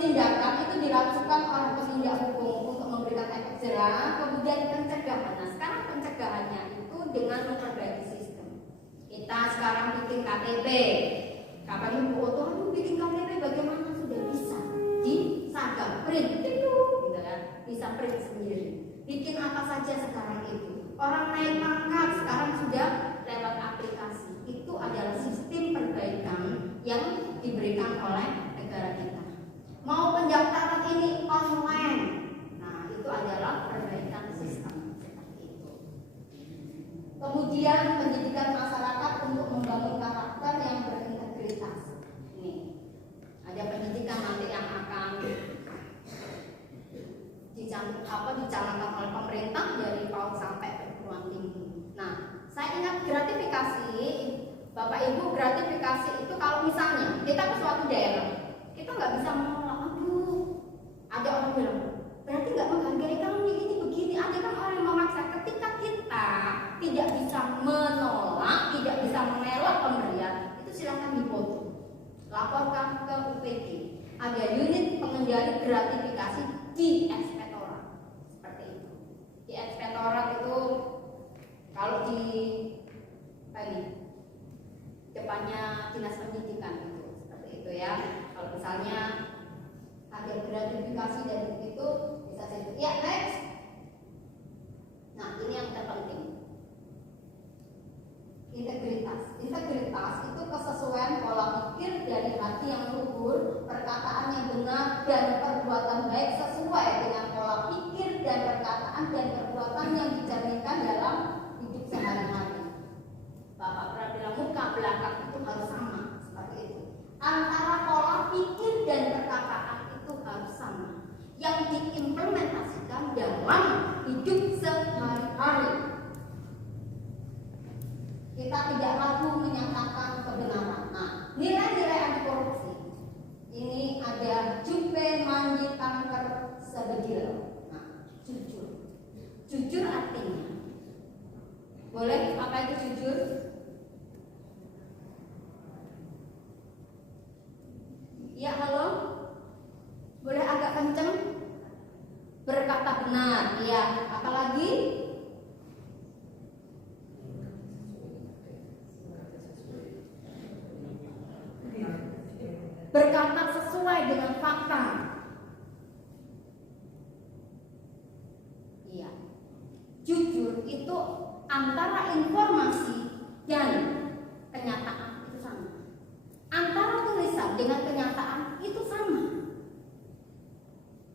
tindakan itu dilakukan oleh penindak hukum untuk memberikan efek jerah, kemudian pencegahan. Nah, sekarang pencegahannya itu dengan memperbaiki sistem. Kita sekarang bikin KTP. Kapan foto, aduh bikin KTP bagaimana sudah bisa disagap, print itu, gitu ya, bisa print sendiri. Bikin apa saja sekarang itu. Orang naik pangkat sekarang sudah lewat aplikasi. Itu adalah sistem perbaikan yang diberikan oleh negara kita. Mau pendaftaran ini online, nah itu adalah perbaikan sistem seperti itu. Kemudian pendidikan masyarakat untuk membangun karakter yang berintegritas. Ini ada pendidikan nanti yang akan dicanangkan oleh pemerintah dari PAUD sampai perguruan tinggi. Nah, saya ingat gratifikasi, Bapak Ibu, gratifikasi itu kalau misalnya kita ke suatu daerah, kita nggak bisa menolak. Aduh, ada orang bilang, berarti nggak menghargai kami, ini begini. Ada kan orang yang memaksa. Ketika kita tidak bisa menolak, tidak bisa mengelak pemberian, itu silakan dipoto, laporkan ke UPD. Ada unit pengendali gratifikasi di inspektorat, seperti itu. Di inspektorat itu kalau di depannya dinas pendidikan itu, seperti itu ya. Kalau misalnya ada gratifikasi dari itu bisa saya ya next. Nah ini yang terpenting, integritas. Integritas itu kesesuaian pola pikir dari hati yang luhur, perkataan yang benar dan perbuatan baik sesuai dengan pola pikir dan perkataan dan perbuatan yang dijaminkan dalam hidup sehari-hari. Bapak pernah bilang muka belakang itu harus sama, seperti itu. Antara pola pikir dan perkataan itu harus sama, yang diimplementasikan dalam hidup sehari-hari. Kita tidak ragu menyatakan kebenaran. Nah, nilai-nilai anti korupsi ini ada jupe mandi kanker sebedil. Nah, jujur. Jujur artinya, boleh apa itu jujur? Ya halo, boleh agak kenceng? Berkata benar, ya. Apalagi? Berkata sesuai dengan fakta. Iya. Jujur itu antara informasi dan kenyataan itu sama. Antara tulisan dengan kenyataan itu sama.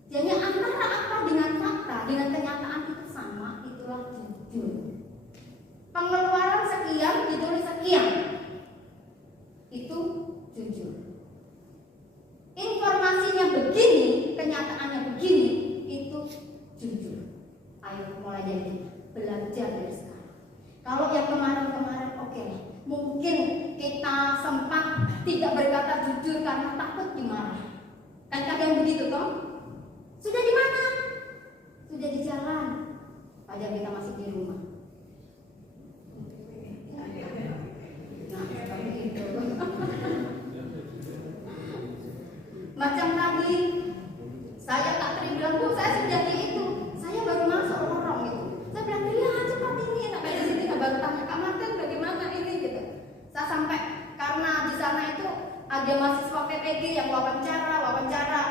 Jadi antara apa dengan fakta dengan kenyataan itu sama, itulah jujur. Pengeluaran sekian ditulis sekian, itu jujur. Informasinya begini, kenyataannya begini, itu jujur. Ayo mulai dari belajar dari sekarang. Kalau yang kemarin-kemarin oke, mungkin kita sempat tidak berkata jujur karena takut dimarahi. Kan kadang begitu toh? Sudah di mana? Sudah di jalan. Padahal kita masih di rumah. Nah, seperti itu. Macam tadi, saya tak bilang, Bu, saya sudah di itu. Saya baru masuk lorong itu. Saya bilang, iya cepat ini. Sampai di sini baru tanya, Kak Martin bagaimana ini gitu. Saya sampai karena di sana itu ada mahasiswa PPG yang wawancara,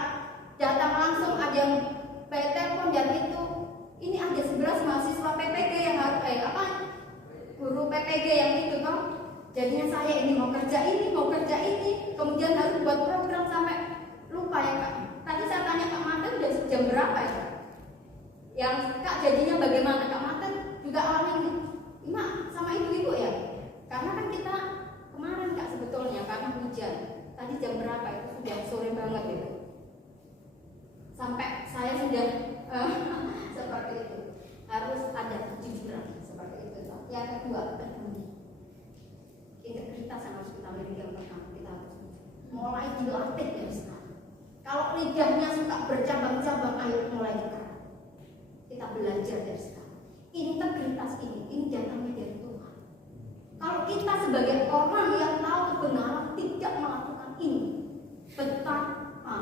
datang langsung, ada yang by telepon dan itu. Ini ada 11 mahasiswa PPG yang harus guru PPG yang itu toh. Jadinya saya ini mau kerja ini, kemudian harus buat program sampai lupa ya Kak. Tadi saya tanya Kak Martin udah jam berapa ya? Yang Kak jadinya bagaimana Kak Martin? Juga orang ini, Mak sama ibu-ibu ya? Karena kan kita kemarin Kak sebetulnya karena hujan. Tadi jam berapa itu sudah sore banget ya. Sampai saya sudah seperti itu. Harus ada kejujuran seperti itu. Yang kedua, integritas yang harus kita miliki. Yang pertama kita harus mulai dilatih dari sekarang. Kalau lidahnya suka bercabang-cabang, ayo mulai sekarang. Kita belajar dari sekarang. Integritas ini datangnya dari Tuhan. Kalau kita sebagai orang yang tahu kebenaran tidak melakukan ini, betapa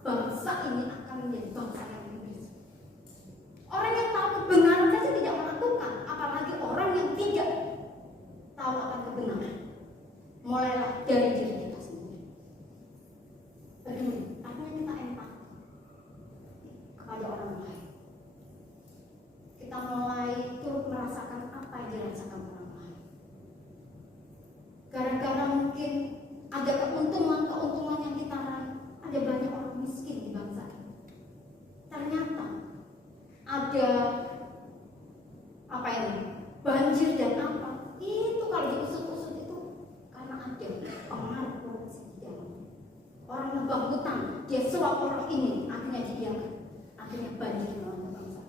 bangsa bangsa ini akan menjadi bangsa yang kudus. Orang yang tahu kebenaran saja tidak melakukan, apalagi orang yang tidak tahu akan kebenaran. Mulailah dari diri kita sendiri. Peduli, artinya kita empati kepada orang lain. Kita mulai turut merasakan apa yang dirasakan orang lain. Gara-gara mungkin ada keuntungan yang kita raih, ada banyak orang miskin di bangsa ini. Ternyata ada apa ini? Banjir dan apa? Itu kalau diusut-usut itu karena ada pengaruh korupsi di dalamnya. Orang nebang hutang, dia suap orang ini, akhirnya didiamkan, akhirnya banjir melanda bangsa.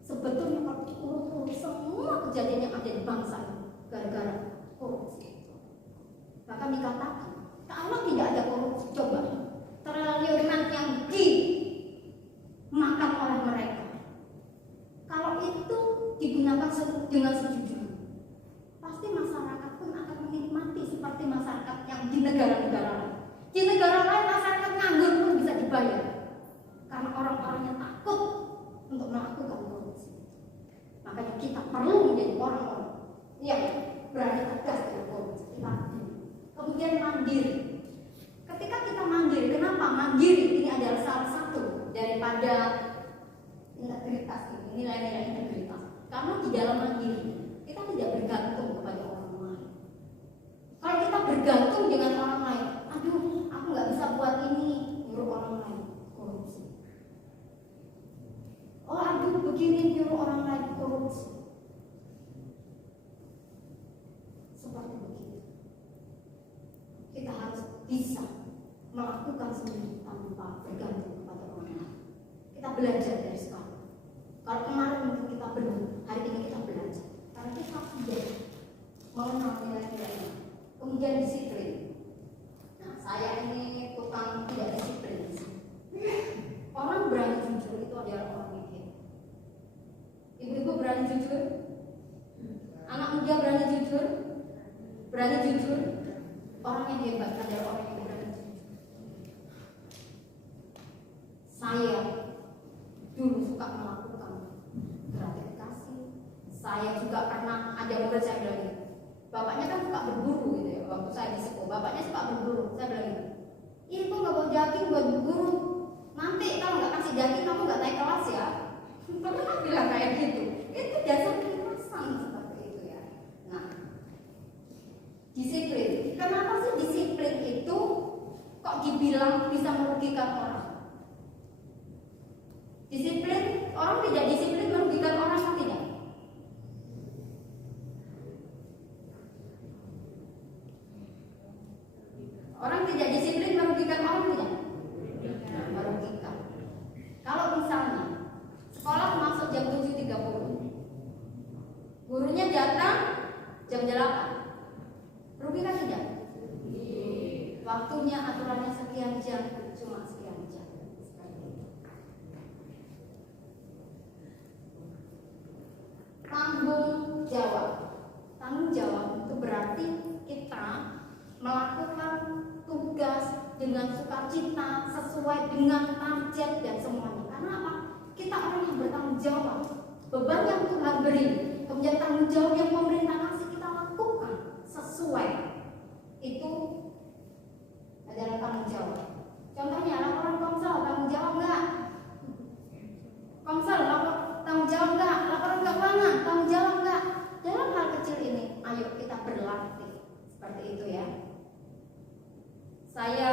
Sebetulnya kalau diurut-urut semua kejadian yang ada di bangsa ini gara-gara korupsi. Bahkan dikatakan kalau tidak ada korupsi, coba triliunan yang dimakan oleh mereka, kalau itu digunakan dengan sejujur, pasti masyarakat pun akan menikmati seperti masyarakat yang di negara-negara lain. Di negara lain masyarakat nganggur pun bisa dibayar karena orang-orangnya takut untuk melakukan korupsi. Makanya kita perlu menjadi orang-orang yang berani tegas dengan korupsi. Kemudian mandiri. Ketika kita mandiri, kenapa mandiri? Ini adalah salah satu daripada integritas ini, nilai-nilai integritas. Karena di dalam mandiri kita tidak bergantung kepada orang lain. Kalau kita bergantung dengan orang lain, aduh, aku nggak bisa buat ini, nyuruh orang lain korupsi. Oh, aduh, begini nyuruh orang lain korupsi. Seperti begitu. Kita harus bisa melakukan sendiri tanpa bergantung kepada orang lain. Kita belajar dari sekarang. Kalau kemarin mungkin kita belum, hari ini kita belajar. Karena kita sudah mengenal nilai-nilainya. Kemudian disiplin. Nah, saya ini tukang tidak disiplin. Orang berani jujur itu adalah orang yang hebat. Ibu-ibu berani jujur? Anak muda berani jujur? Berani jujur? Orang yang hebat adalah orang yang berani jujur. Saya dulu suka melakukan gratifikasi. Saya juga pernah ada murid saya bilang, bapaknya kan suka berburu gitu ya. Waktu saya di sekolah, bapaknya suka berburu. Saya bilang, itu nggak bawa daging buat berburu. Nanti kalau nggak kasih daging kamu nggak naik kelas ya. Pernah kan bilang kayak gitu. Itu dasar kekerasan seperti itu ya. Nah, disiplin. Kenapa sih disiplin itu kok dibilang bisa merugikan orang? Disiplin, orang tidak disiplin merugikan orang atau tidak? Orang tidak disiplin merugikan orang tidak? Merugikan. Kalau misalnya sekolah masuk jam 7.30, gurunya datang jam 8, rugikan tidak? Waktunya aturannya sekian jam, cuma sekian jam. Tanggung jawab. Tanggung jawab itu berarti kita melakukan tugas dengan sukacita sesuai dengan target dan semuanya. Karena apa? Kita orang yang bertanggung jawab. Beban yang Tuhan beri, kemudian tanggung jawab yang pemerintah kasih kita lakukan sesuai. Itu adalah tanggung jawab. Contohnya laporan Komsel, tanggung jawab enggak? Komsel, tanggung jawab enggak? Laporan keuangan, tanggung jawab enggak? Dalam hal kecil ini, ayo kita berlatih seperti itu ya. Saya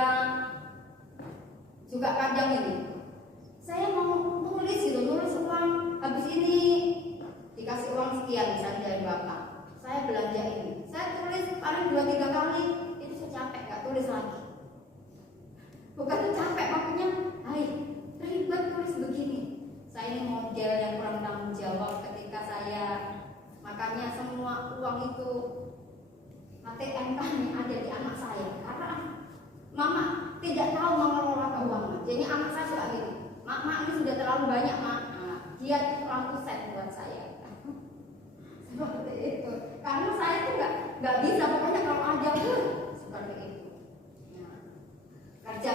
juga kadang ini, saya mau nulis gitu, nulis uang habis ini dikasih uang sekian misalnya dari bapak, saya belanja ini, saya tulis paling 2-3 kali, itu saya capek, gak tulis lagi. Bukan itu capek, makanya, hai, ribet tulis begini. Saya ini model yang kurang tanggung jawab ketika saya, makanya semua uang itu ATM kami ada di anak saya, karena mama tidak tahu mengelola keuangan. Jadi anak saya suka gitu, mak ini sudah terlalu banyak mak, nah, dia terlalu set buat saya. Seperti itu. Karena saya tuh nggak bisa, pokoknya kalau ada pun seperti itu. Nah, kerja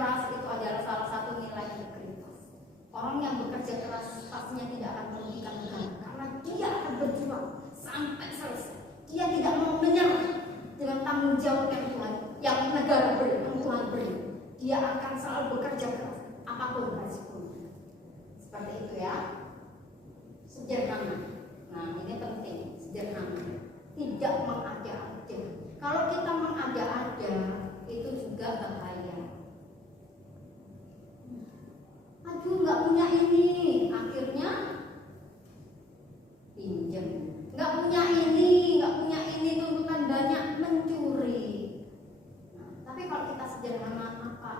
keras itu adalah salah satu nilai integritas. Orang yang bekerja keras pastinya tidak akan merugikan negara karena dia akan berjuang sampai selesai. Dia tidak mau menyerah dengan tanggung jawab yang negara beri, yang Tuhan beri. Dia akan selalu bekerja keras apapun resikonya. Seperti itu ya. Sederhana. Nah, ini penting, sederhana. Tidak mengada-ada. Kalau kita mengada-ada, itu juga bahaya. Aduh, nggak punya ini, akhirnya pinjam. Nggak punya ini, tuntutan banyak, mencuri. Nah, tapi kalau kita sederhana apa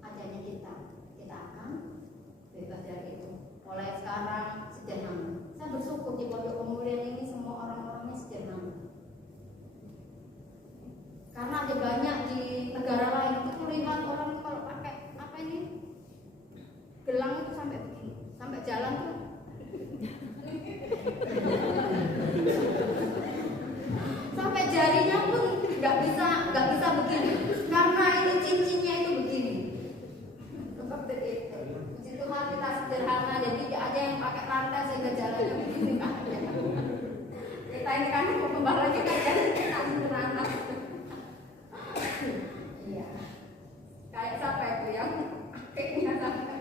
adanya kita akan bebas dari itu. Mulai sekarang sederhana. Saya bersyukur di Pondok Pemulihan ini semua orang-orangnya sederhana. Karena ada banyak di negara lain itu lihat orang itu kalau pakai apa ini gelang itu sampai begini, sampai jalan tuh sampai jarinya pun nggak bisa begini karena ini cincinnya itu begini. Seperti itu. Puji Tuhan kita sederhana dan tidak ada yang pakai rantai sehingga jalannya begini kan. Kita ini kan pembahas kita jadi kita sederhana. Iya. Kayak siapa itu yang kayaknya sampai.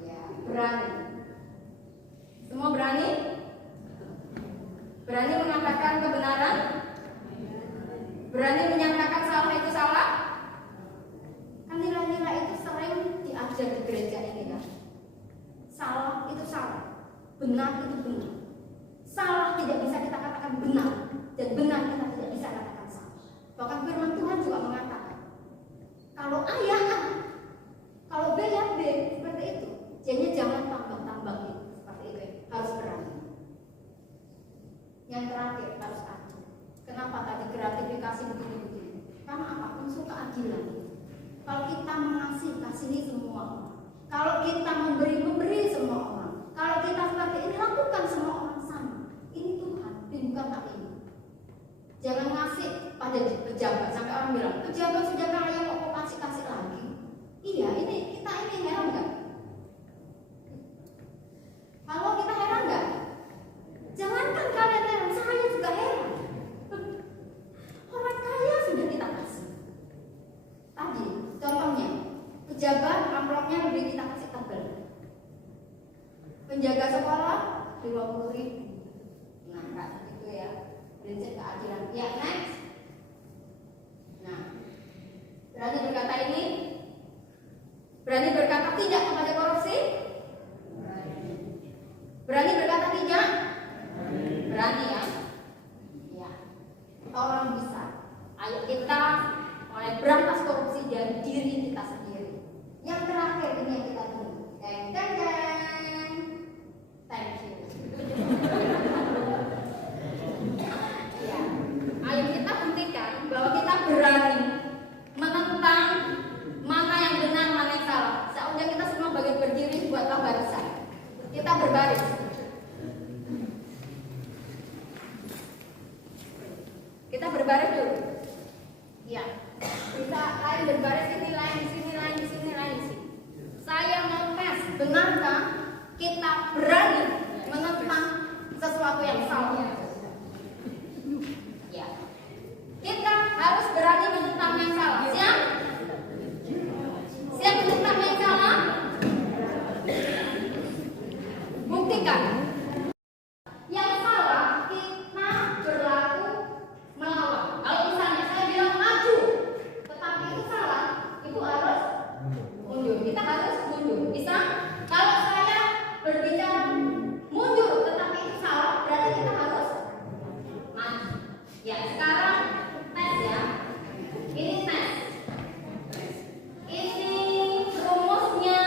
Iya, berani. Semua berani? Berani mengatakan kebenaran? Berani menyatakan salah itu salah? Kan nilai-nilai itu sering diajar di gereja ini kan. Salah itu salah, benar itu benar. Salah tidak bisa kita katakan benar dan benar kita tidak bisa katakan salah. Bahkan firman Tuhan juga mengatakan kalau A ya A, kalau B ya B, seperti itu. Jadinya jangan tambah-tambahin seperti itu. Harus berani. Yang terakhir harus adil. Kenapa tadi gratifikasi begini-begini? Karena apa? Unsur keadilan. Kalau kita mengasihi, kasihi semua orang. Kalau kita memberi semua orang. Kalau kita seperti ini, lakukan semua orang sama. Ini Tuhan, bukan tak ini. Jangan ngasih pada pejabat sampai orang bilang pejabat sudah kaya kok kasih lagi. Iya, ini kita ini heran nggak? Kalau kita heran nggak? Jangankan kalian heran, saya juga heran. Orang kaya sudah kita kasih. Tadi contohnya pejabat amplopnya lebih kita kasih tebal. Penjaga sekolah 50.000. Nah, Kak, itu ya. Prinsip keadilan. Ya, next. Nah, berani berkata ini? Berani berkata tidak kepada korupsi? Berani berkata tidak? Berani ya? Ya. Orang bisa. Ayo kita mulai berantas korupsi dari diri kita sendiri. Yang terakhir ini yang kita tunggu. Teng teng teng. Thank you. Ya. Ayo kita buktikan bahwa kita berani menentang mana yang benar, mana yang salah. Seandainya kita semua berdiri buatlah barisan. Kita berbaris. Kita berbaris dulu. Ya. Bisa lain berbaris ini, lain di sini, lain di sini, lain di sini. Saya mau tes, benarkah kita berani menentang sesuatu yang salah? Ya. Kita harus berani menentang yang salah. Siap? Siap menentang yang salah? Buktikan. Yang salah kita berlaku melawan. Kalau misalnya saya bilang maju, tetapi itu salah, itu harus mundur. Kita harus mundur. Bisa? Kalau saya berbicara mundur, tetapi itu salah, berarti kita harus maju. Ya, sekarang tes ya. Ini tes. Ini rumusnya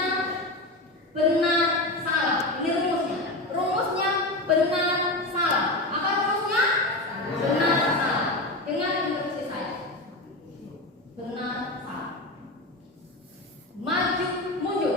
benar salah. Ini rumusnya. Rumusnya benar salah. Apa rumusnya? Benar salah. Dengar instruksi saya. Benar salah. Maju mundur.